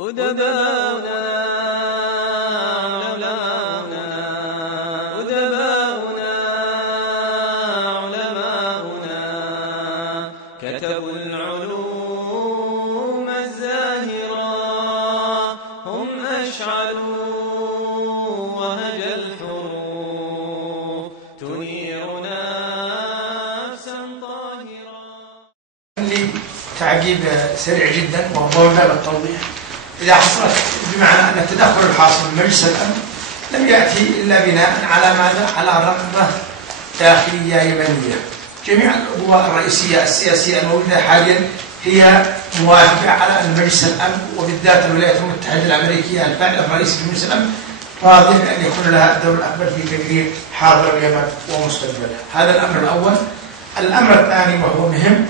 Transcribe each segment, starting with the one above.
أدباؤنا علماؤنا كتبوا العلوم الزاهرة، هم أشعلوا وهج الحروف تنير نفسا طاهرة. لي تعقيب سريع جدا وهو باب التوضيح. إذا حصلت بمعنى أن التدخل الحاصل من مجلس الأمن لم يأتي إلا بناء على ماذا؟ على رغبة داخلية يمنية. جميع القوى الرئيسية السياسية الموجودة حاليا هي موافقة على أن مجلس الأمن وبالذات الولايات المتحدة الأمريكية الفاعل الرئيسي لمجلس الأمن راضي بأن يكون لها الدور الأكبر في تقرير حاضر اليمن ومستقبلها. هذا الأمر الأول. الأمر الثاني وهو مهم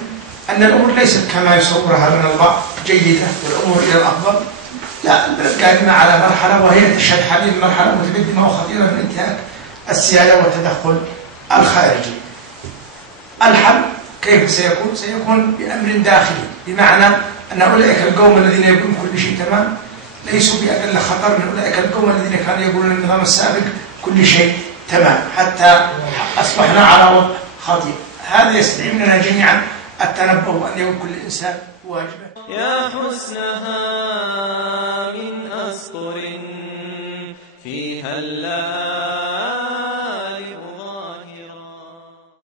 أن الأمور ليست كما يصورها من البعض جيدة والأمور إلى الأفضل. لا، البلد قادمة على مرحلة وهي تشهد حاليا مرحلة متقدمة وخطيرة من انتهاك السيادة والتدخل الخارجي. الحل كيف سيكون؟ سيكون بأمر داخلي، بمعنى أن أولئك القوم الذين يقولون كل شيء تمام ليسوا بأقل خطر من أولئك القوم الذين كانوا يقولون النظام السابق كل شيء تمام، حتى أصبحنا على وضع خطير. هذا يستدعي مننا جميعا التنبه وأن يكون كل إنسان واجبه. يا حسنها من أسطر فيها